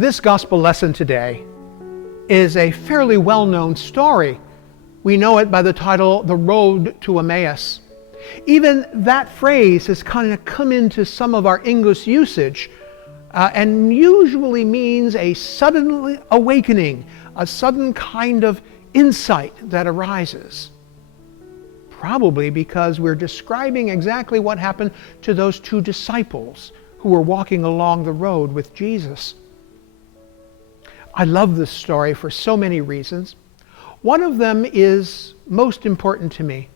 This gospel lesson today is a fairly well-known story. We know it by the title, The Road to Emmaus. Even that phrase has kind of come into some of our English usage and usually means a sudden awakening, a sudden kind of insight that arises. Probably because we're describing exactly what happened to those two disciples who were walking along the road with Jesus. I love this story for so many reasons. One of them is most important to me,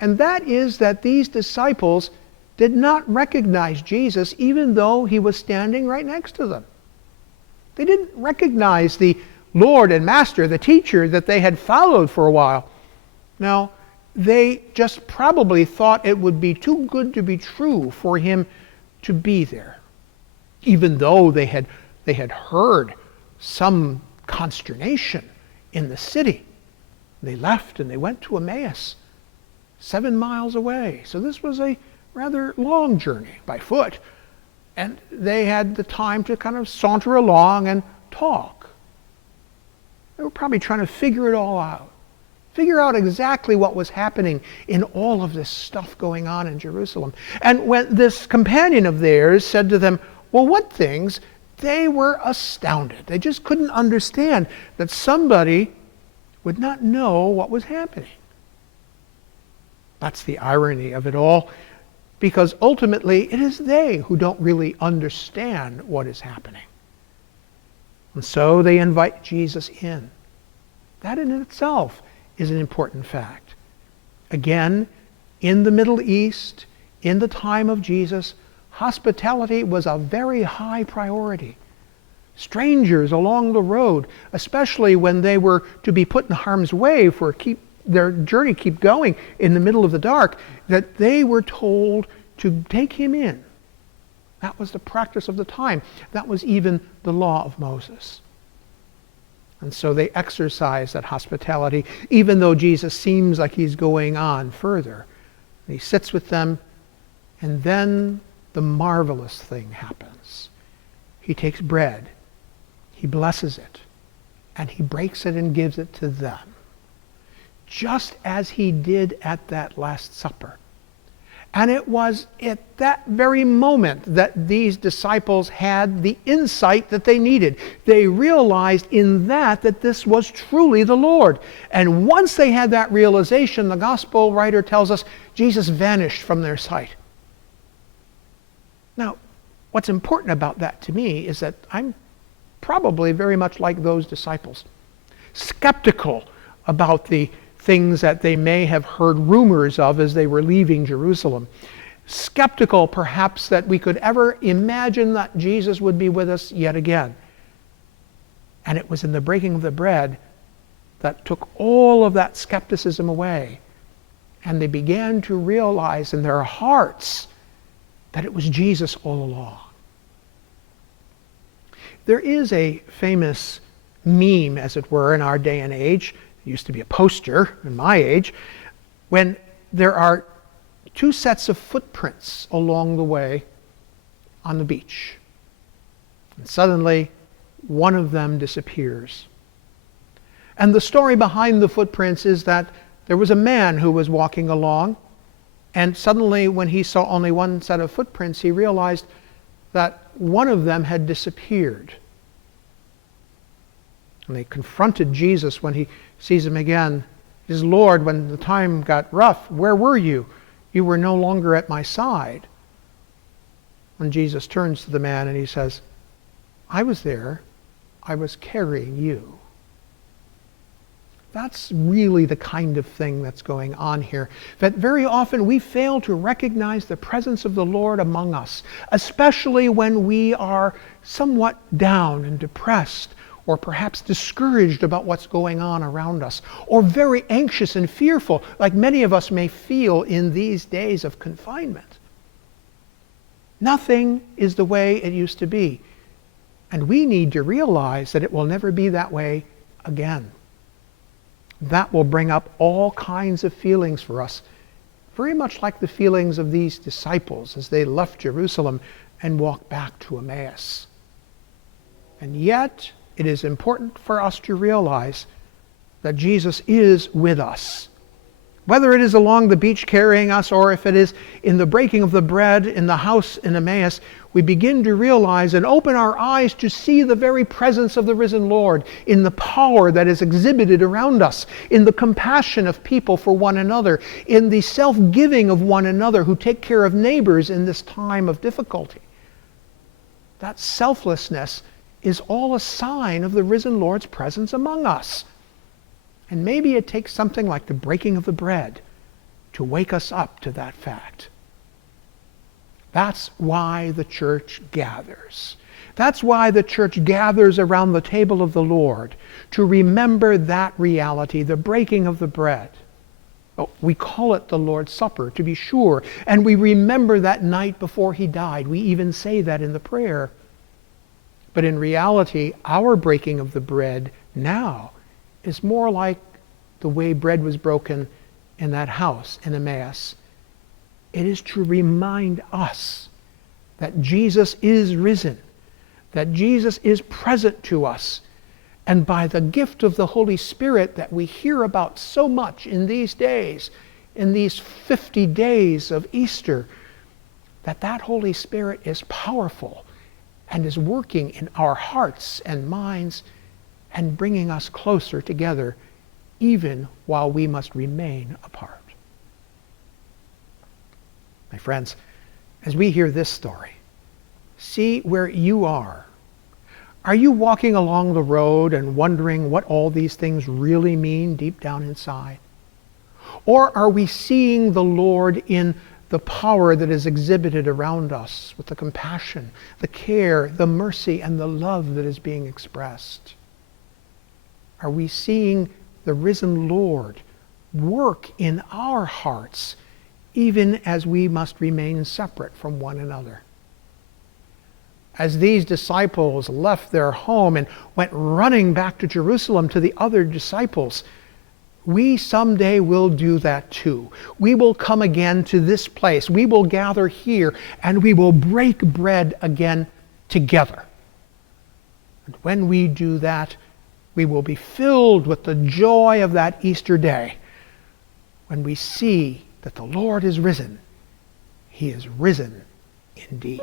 and that is that these disciples did not recognize Jesus even though he was standing right next to them. They didn't recognize the Lord and Master, the teacher that they had followed for a while. Now, they just probably thought it would be too good to be true for him to be there, even though they had heard some consternation in the city. They left and they went to Emmaus, 7 miles away. So this was a rather long journey by foot. And they had the time to kind of saunter along and talk. They were probably trying to figure it all out. Figure out exactly what was happening in all of this stuff going on in Jerusalem. And when this companion of theirs said to them, well, what things? They were astounded. They just couldn't understand that somebody would not know what was happening. That's the irony of it all, because ultimately it is they who don't really understand what is happening. And so they invite Jesus in. That in itself is an important fact. Again, in the Middle East, in the time of Jesus, hospitality was a very high priority. Strangers along the road, especially when they were to be put in harm's way for their journey keep going in the middle of the dark, that they were told to take him in. That was the practice of the time. That was even the law of Moses. And so they exercise that hospitality, even though Jesus seems like he's going on further. He sits with them, and then the marvelous thing happens. He takes bread, he blesses it, and he breaks it and gives it to them, just as he did at that Last Supper. And it was at that very moment that these disciples had the insight that they needed. They realized in that this was truly the Lord. And once they had that realization, the gospel writer tells us, Jesus vanished from their sight. Now, what's important about that to me is that I'm probably very much like those disciples, skeptical about the things that they may have heard rumors of as they were leaving Jerusalem. Skeptical, perhaps, that we could ever imagine that Jesus would be with us yet again. And it was in the breaking of the bread that took all of that skepticism away. And they began to realize in their hearts that it was Jesus all along. There is a famous meme, as it were, in our day and age. It used to be a poster in my age, when there are two sets of footprints along the way on the beach. And suddenly, one of them disappears. And the story behind the footprints is that there was a man who was walking along, and suddenly when he saw only one set of footprints, he realized that one of them had disappeared. And they confronted Jesus when he sees him again. He says, Lord, when the time got rough, where were you? You were no longer at my side. And Jesus turns to the man and he says, I was there. I was carrying you. That's really the kind of thing that's going on here. That very often we fail to recognize the presence of the Lord among us, especially when we are somewhat down and depressed, or perhaps discouraged about what's going on around us, or very anxious and fearful, like many of us may feel in these days of confinement. Nothing is the way it used to be, and we need to realize that it will never be that way again. That will bring up all kinds of feelings for us, very much like the feelings of these disciples as they left Jerusalem and walked back to Emmaus. And yet, it is important for us to realize that Jesus is with us. Whether it is along the beach carrying us, or if it is in the breaking of the bread in the house in Emmaus, we begin to realize and open our eyes to see the very presence of the risen Lord in the power that is exhibited around us, in the compassion of people for one another, in the self-giving of one another who take care of neighbors in this time of difficulty. That selflessness is all a sign of the risen Lord's presence among us. And maybe it takes something like the breaking of the bread to wake us up to that fact. That's why the church gathers. That's why the church gathers around the table of the Lord, to remember that reality, the breaking of the bread. Oh, we call it the Lord's Supper, to be sure, and we remember that night before he died. We even say that in the prayer. But in reality, our breaking of the bread now is more like the way bread was broken in that house in Emmaus. It is to remind us that Jesus is risen, that Jesus is present to us, and by the gift of the Holy Spirit that we hear about so much in these days, in these 50 days of Easter, that Holy Spirit is powerful and is working in our hearts and minds and bringing us closer together, even while we must remain apart. My friends, as we hear this story, see where you are. Are you walking along the road and wondering what all these things really mean deep down inside? Or are we seeing the Lord in the power that is exhibited around us, with the compassion, the care, the mercy, and the love that is being expressed? Are we seeing the risen Lord work in our hearts, even as we must remain separate from one another? As these disciples left their home and went running back to Jerusalem to the other disciples, we someday will do that too. We will come again to this place. We will gather here and we will break bread again together. And when we do that, we will be filled with the joy of that Easter day when we see that the Lord is risen. He is risen indeed.